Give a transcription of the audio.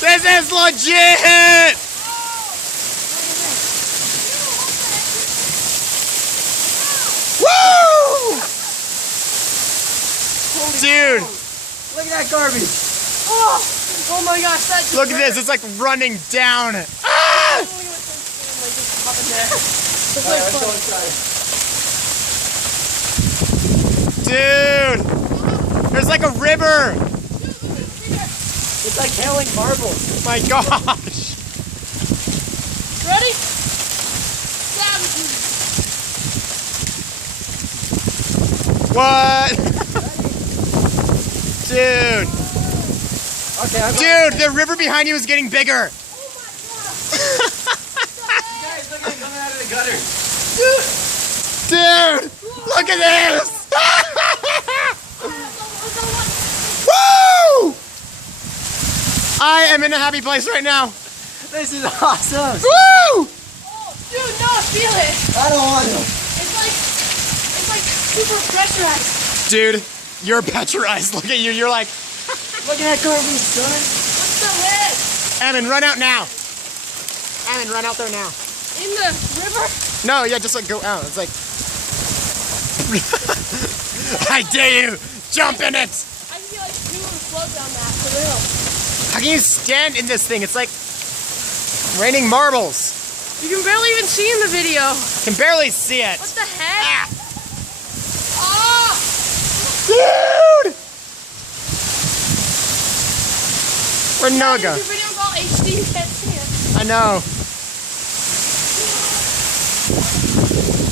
This is legit! Woo! Dude! Look at that garbage! Oh my gosh, that's Look at this, it's like running down. Ah! Dude! There's like a river! It's like hailing marbles. My gosh! Ready? What? Dude! Okay, Dude, the river behind you is getting bigger! You guys, look at it coming out of the gutter. Dude! Look at this! Woo! I am in a happy place right now. This is awesome. Woo! Oh, dude, no, I feel it. I don't want to. It's like super pressurized. Dude, you're pressurized. Look at you. You're like, Look at that garbage, son. What's the head? Evan, run out now. Evan, run out there now. In the river? No, yeah, just like go out. It's like, I dare you. Jump in it. I feel like you would float down that for real. How can you stand in this thing? It's like raining marbles. You can barely even see in the video. Can barely see it. What the heck? Ah. Oh! Dude! Where'd Noah go? Your video's all HD, you can't see it. I know.